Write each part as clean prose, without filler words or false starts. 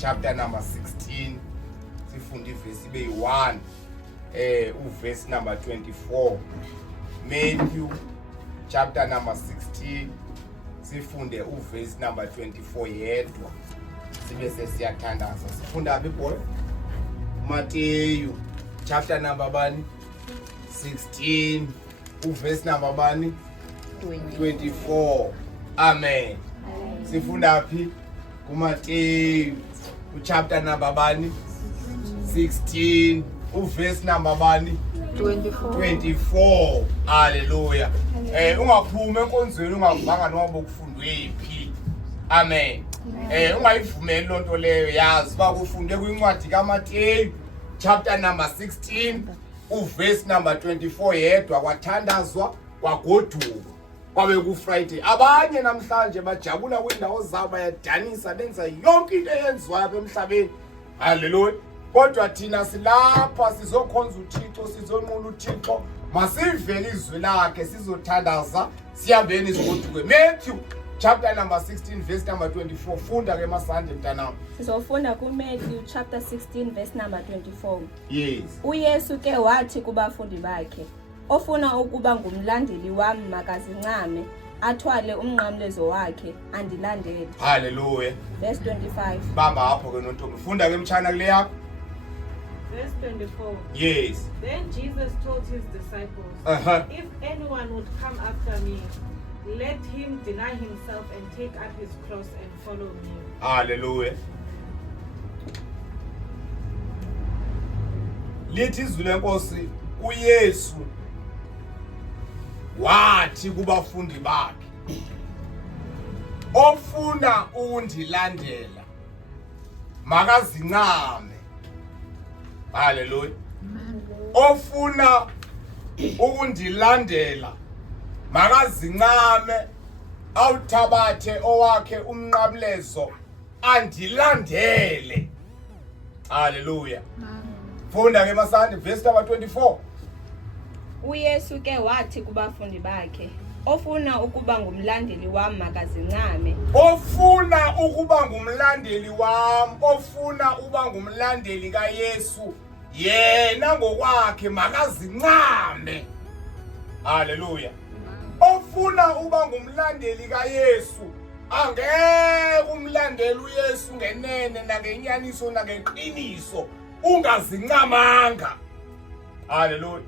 chapter number 16 sifunde ivesi ibe yi-1 uvesi number 24. Matthew chapter number 16 sifunde uvesi number 24 yedwa sibe sesiyathandaza. Sifunda phi boy? Mateyu chapter number bani 16 uvesi number bani 24. Amen. Sifunda phi? Kumateyu chapter number bani 16 uvesi number bani 24. Hallelujah. Ungaphumi enkonzweni ungavanga noma bokufundwe yiphi. Amen. Ungayivumeli lonto leyo, yazi ba kufundwe kwincwadi kaMateyu chapter number 16 uvesi number 24 yedwa kwathandazwa kwagoduka kwabe ku Friday. Abanye namhlanje bajabula kwindawo zabo bayadanisa benza yonke into eyenziwayo apha emhlabeni. Hallelujah. Kodwa thina silapha sizokhonza uThixo, sizonqula uThixo, masivele izwi lakhe sizothandaza sihambeni sigoduke. Matthew chapter number 16 verse number 24. Funda ke masande mntanami. Sizofunda kuMatthew chapter 16 verse number 24. Yes. uYesu ke wathi kubafundi bakhe, ofuna ukuba ngumlandeli wami makazincame, athwale umnqamlezo wakhe andilandele. Hallelujah. Verse 25. Bamba apho ke nontombi. Funda ke mtshana kule yakho. Verse 24. Yes. Then Jesus told his disciples, If anyone would come after me, let him deny himself and take up his cross and follow me. Hallelujah. Lithi izwi lenkosi, uYesu wathi kubafundi bakhe, ofuna ukundilandela makazincame. Hallelujah. Ofuna ukundilandela makazincame, awuthabathe owakhe umnqamlezo andilandele. Hallelujah. Funda ke masandi verse number 24. uYesu ke wathi kubafundi bakhe, ofuna ukuba ngumlandeli wami makazincame. Ofuna ukuba ngumlandeli wami, ofuna uba ngumlandeli kaYesu, yena ngokwakhe makazincame. Hallelujah. Ofuna uba ngumlandeli kaYesu, angeke umlandeli uYesu ngenene nangenyaniso nangeqiniso ungazincamanga. Hallelujah.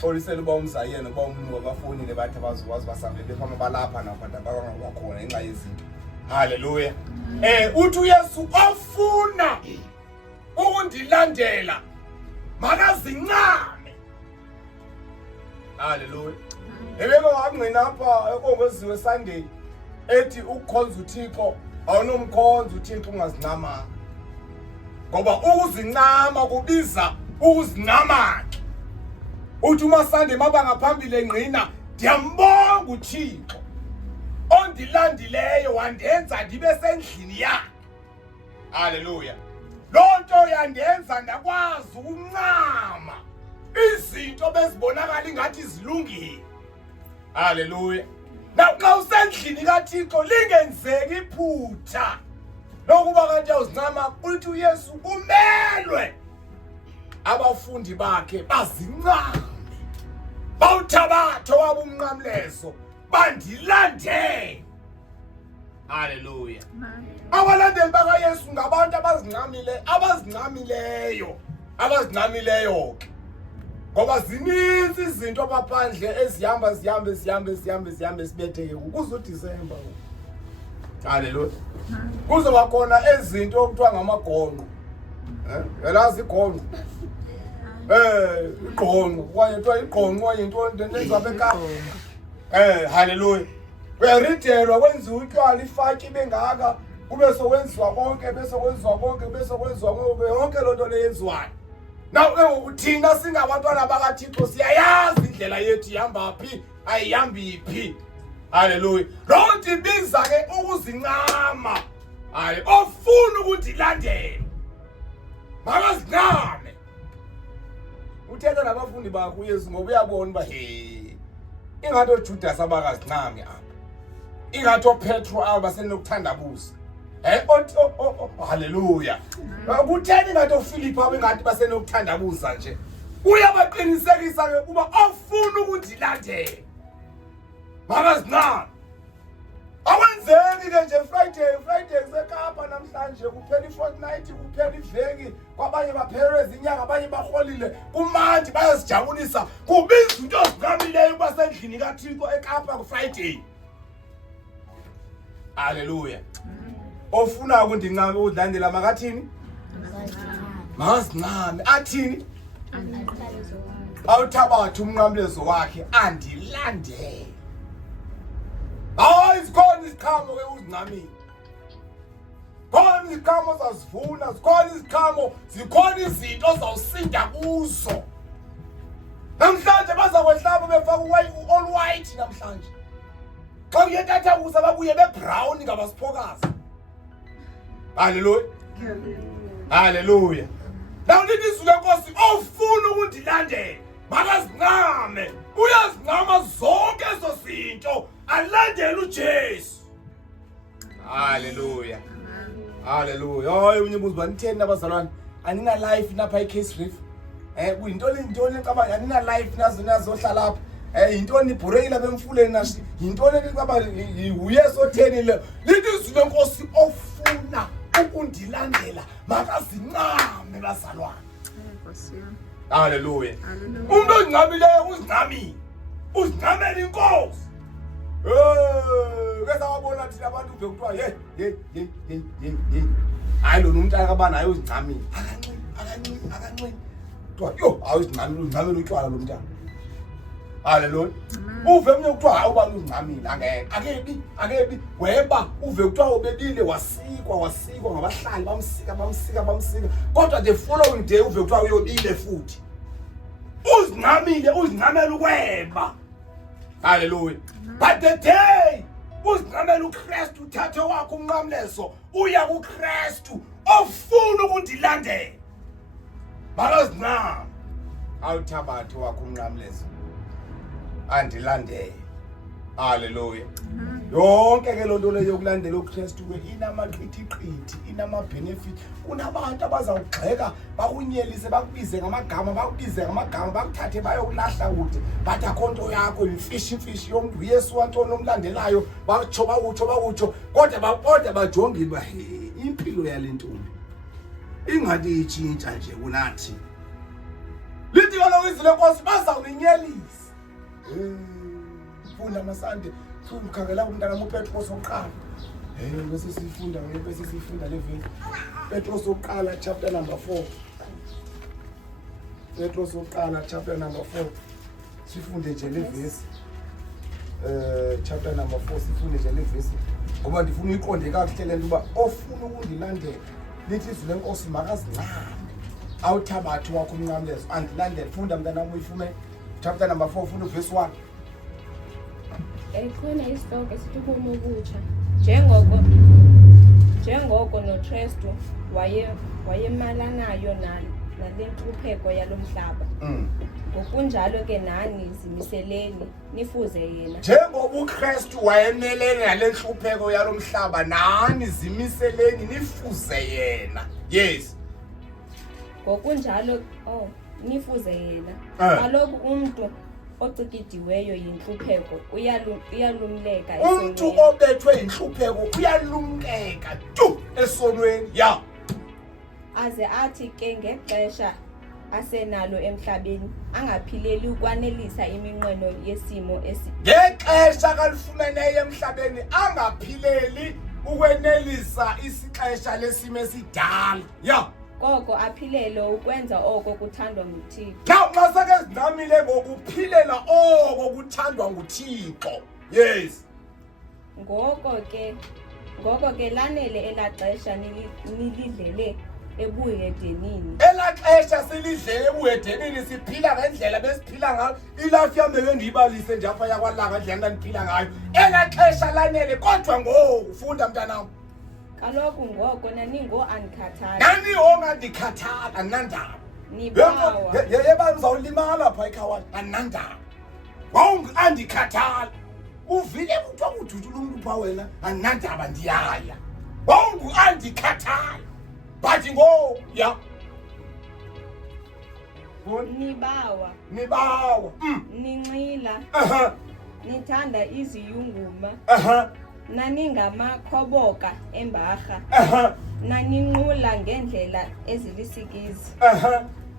Xolisela uba umzayena uba umnuka bafonile bathi bazokwazi basambele befama balapha nabantu abakwakhona ngenxa yezinto. Hallelujah. Uthi uYesu ofuna ukundilandela makazincame. Hallelujah. Ebeke wangqina apha ekongoziwe Sunday ethi ukukhonza uThixo awunomkhonza uThixo ungazincamanga. Ngoba ukuzincama kubiza ukuzincama. Uthi uma Sunday mabanga phambili engqina, ndiyambonga uThixo ondilandileyo wandenza ndibe sendlini yakhe. Hallelujah. Lonto yandenza ndakwazi ukuncama izinto bezibonakala ingathi zilungile. Hallelujah. Xa usendlini kaThixo lingenzeki iphutha lokuba kanti uzincama. Uthi uYesu kumelwe abafundi bakhe bazincame, bawuthabathe wabo umnqamlezo bandilandele. Hallelujah. Abalandeli bakaYesu ngabantu abazincamileyo ke. Ngoba zininzi izinto abaphandle ezihamba sibetheke kuze uDisemba. Hallelujah. Kuzoba khona ezinto okuthiwa ngamagonqo. Yalazi igonqo. Igonqo, kwayethiwa igonqo into enzabe ekhaya. Hallelujah. Uyaridelwa kwenziwa utywala ifaki bengaka kube sokwenziwa konke bese kwenziwa yonke lonto leyenziwayo. Now thina singabantwana bakaThixo siyayazi indlela yethu ihamba phi ayihambi phi. Hallelujah. Lonto ibiza ke ukuzincama. Hayi ofuna ukundilandela makazincame. Uthetha nabafundi bakho uYesu ngoba uyabona ba ingathi oJudas abakazincame apha. Ingathi oPetro aba basenokuthandabuza. Hallelujah. Kutheni ngathi uPhilip abengathi basenokuthandabuza nje. Uyabaqinisekisa ke kuba awufuna ukundilandela. Makazincame. Awenzeki ke nje Friday kuseKapa namhlanje kuphela ifortnight kuphela iveki kwabanye baphelele izinyanga abanye baholile kumandi bayazijabulisa kuba izinto ezinqamileyo basendlini kaThixo eKapa kuFriday. Hallelujah. Ofuna ukundincama ulandela makathini? Makazincame athini? Awuthabatha umnqamlezo wakhe andilandele. Isikhona isiqhamo ke uzincamile. Khona iziqhamo zazivuna, zikhona iziqhamo, zikhona izinto ozawusinda kuzo. Namhlanje bazakwehlaba befaka all white namhlanje. Xa uyetathabuza babuye bebrown ngabasiphokazi. Hallelujah. Hallelujah. Now lithi izwi lenkosi ofuna ukundilandela makazincame. Uyazincama zonke ezo zinto alandele uJesu. Hallelujah. Hallelujah. Hoy unyibuzo banitheni abazalwane anina life napha eCase Reef. Kuyintoni ecabanga anina life nazo hlala lapha. Yintoni ibhureyila bemfuleni nashi. Yintoni ecabanga uyeso theni le. Lithi izwi lenkosi ofuna ukundilandela makazincame bazalwane. Hallelujah. Umuntu ozingcamileyo uzincamile. Uzincamela inkosi. Ke sawabona thina abantu ube kuthiwa hey. Hayi lo umuntu akabanayo uzincamile. Akancane. Kuthiwa yo awuzincamile uzincamela utshwala lo mntana. Hallelujah. Uve mnye kuthiwa hayi ubani uzincamile angeke. Akebi weba uve kuthiwa ubebile wasikwa ngabahlali bamsika. Kodwa the following day uve kuthiwa uyobile futhi. Uzincamela ukweba. Hallelujah. But the day uzincamela uKristu uthathe wakho umnqamlezo uya kuKristu ofuna ukundilandela. Makazincame. Awuthabathe wakho umnqamlezo andilandele. Hallelujah. Yonke ke lonto leyo yokulandela uKristu ke inamaqhithi, inama-benefit. Kunabantu abazawugxeka bakunyelise bakubize ngamagama bakuthathe bayokulahla kude. Bathi akhonto yakho imfishi yomuntu uYesu wantoni omlandelayo bakutsho kodwa bajongile ba impilo yalentombi ingathi itshintsha nje kunathi. Lithi kaloku izwi lenkosi bazawulinyelisa. Funda masande ukhangela umntana uPetros oqala. Bese sifunda level. Petros oqala chapter number 4. Petros oqala chapter number 4. Sifunde nje le verse. Chapter number 4 sifunde nje le verse. Ngoba ndifuna uyiqonde kakuhle lento uba ofuna ukundilandela. Lithi izwi lenkosi makazincame. Awuthabathe wakho umnqamlezo andilandele. Funda mntanami uyifume. Chapter number 4 funda verse 1. Ekhona isihloko esithi ubomi obutsha njengoko noKristu wayemalanayo nale nhlupheko yalo mhlaba. Ngokunjalo ke nani zimiseleni nifuze yena. Njengoba uKristu wayemelene nale nhlupheko yalo mhlaba nani zimiseleni nifuze yena. Yes. Ngokunjalo nifuze yena. Kaloku umuntu ocikidiweyo yinhlupheko uyalumleka esonweni. Umuntu obethwe yinhlupheko uyalumkeka tu esonweni. Ya. Aze athi ke ngexesha asenalo emhlabeni angaphileli ukwanelisa iminqweno yesimo ngexesha kalifumeneyo emhlabeni angaphileli ukwenelisa isixesha lesimo esidala. Ya. Koko aphilele ukwenza oko kuthandwa nguThixo. Now xa sake zincamile ngokuphilela oko kuthandwa nguThixo. Yes. Ngoko ke lanele elaxesha nilidlele ebuhedenini. Elaxesha silidlele ebuhedenini siphila ngendlela besiphila ngayo. Ilafi yami bendiyibalise nje apha yakwalanga ndlela ndiphila ngayo. Elaxesha lanele kodwa ngofunda mntanami. Kaloku ngoko naningo-andikhathali. Nani-ongandikhathali andinandaba. Nibawa. Yeba mzawulimala apha ekhawani andinandaba. Wawungi-andikhathali. Uvile kuthiwa kudutyula umuntu phaa wena andinandaba ndiyaya. wawungu andikhathayo but ngo ya nibawa nincila nithanda iziyunguma naningamakhoboka embarha naninqula ngendlela ezilisikizi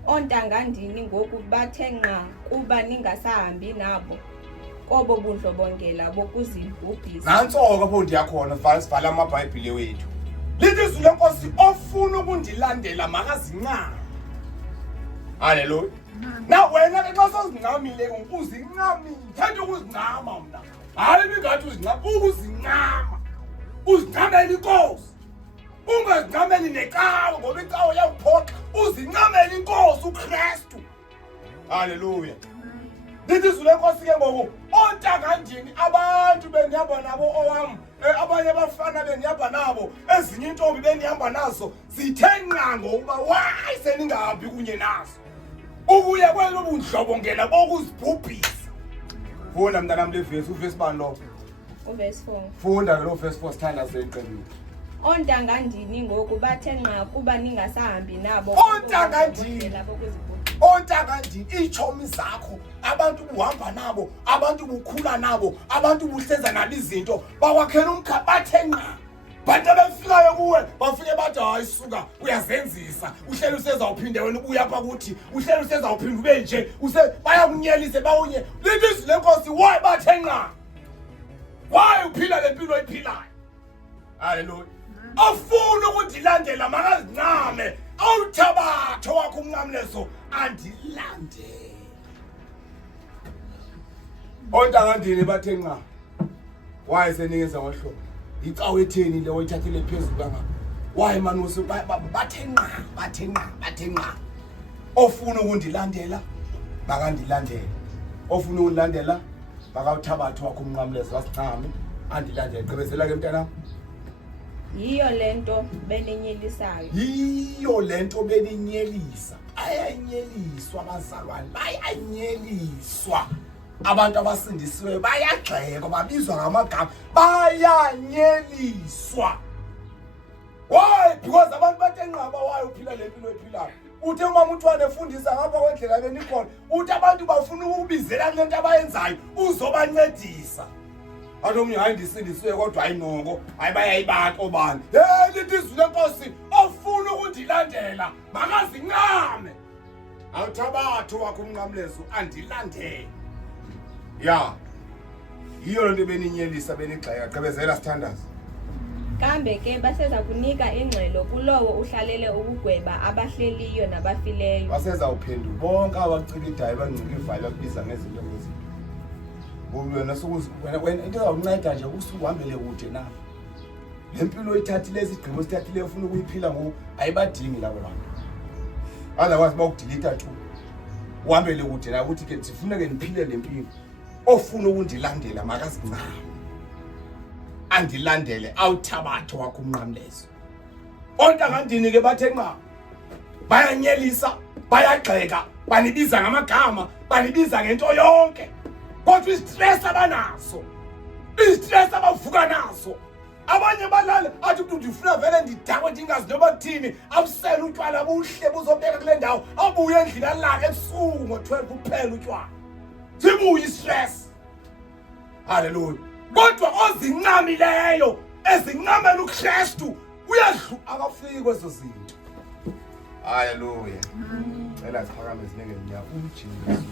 ontangandini ngoku bathe nqa kuba ningasahambi nabo kobo budlobongela bokuzibhubhisa. Nantsoko apho ndiyakhona sivala amabhayibhile wethu. Lithi izwi lenkosi ofuna ukundilandela makazincame. Haleluya. Na wena ke xa sozincamile uzincamile. Thanda ukuzincama mna. Hayi bingathi uzincama, ukuzincama. Uzincamela inkosi. Ungazincameli necawa ngoba icawa yawuphoxa. Uzincamela inkosi uKristu. Haleluya. Lithi izwi lenkosi ke ngoku ontangandini abantu benihamba nabo owam abanye abafana benihamba nabo ezinye intombi benihamba nazo zithe nqa ngokuba wayi seningahambi kunye nazo ubuye kwelo bundlobongela bokuzibhubhisa. Funda mntanam le vesi uvesi bani lo? Uvesi 4. Funda lo vesi 4 sithanda senqebile. Ontangandini ngoku bathe nqa kuba ningasahambi nabo ontangandini iitshomi zakho abantu buhamba nabo abantu bukhula nabo abantu buhlenza nabo izinto bawakhela umkha bathe nqa bantu abafikayo kuwe bafike bathi hayi suka uyazenzisa uhlelo usezawuphinde wena ubuya apha kuthi uhlelo usezawuphinde ube nje bayakunyelise bawunye lizwi lenkosi why bathe nqa why uphila lempilo oyiphilayo. Haleluya. Ofuna ukundilandela makazincame awuthabatho wakho umncamlezo andilandele. Ontangandini bathe nqa waye senikeza ngohlobo icawe etheni le oyithathele phezulu kangaka waye manusi bathe nqa ofuna ukundilandela makandilandele ofuna ukundilandela makawuthabatho wakho umncamlezo wasincame andilandele. Gqibezela ke mntana. Yiyo lento beninyelisa ayanyeliswa abazalwane bayanyeliswa abantu abasindisiweyo bayagxekwa babizwa ngamagama bayanyeliswa. Why? Because abantu bathe nqaba waye uphila lempilo oyiphilayo uthe umama uthwane efundisa ngapha kwendlela benikhona uthi abantu bafuna ukubizela kule nto abayenzayo uzobancedisa. Atomnye hayi ndisindisiwe kodwa ayinoko hayi bayayibaka obani. Lithi izwi lenkosi ofuna ukundilandela makazincame awuthabatho wakho umnqamlezo andilandele. Ya yiyo loo nto beninyelisa benigxeka. Gqibezela sithandazi. kambe ke baseza kunika ingxelo kulowo uhlalele ukugweba abahleliyo nabafileyo. Baseza uphendula bonke abacilidayo bangcika ivali bakubiza ngezinto ngezinto. Wena wena into ezawunceda nje ukusuhambele kude na lempilo oyithathile izigqimo sithathile ufuna ukuyiphila ngoku ayibadingi labo bantu otherwise bawukudilita tu uhambele kude na ukuthi ke sifuneke niphile lempilo. Ofuna ukundilandela makazincame andilandele awuthabatho wakho umnqamlezo. Ontangandini ke bathe nqa bayanyelisa bayagxeka banibiza ngamagama banibiza ngento yonke kodwa istress abanaso istress abavuka naso abanye balala athi umuntu ufuna vele ndidakwe ndingazi noba kuthini abusela utywala buhle buzobeka kule ndawo abuye endlini alala ebusuku ngo-12 kuphela utywala zibuye istress. Haleluya. Kodwa ozincamileyo ezincamela uKristu akafiki kwezo zinto. Haleluya. Cela siphakame sinenge nyawo uJesu.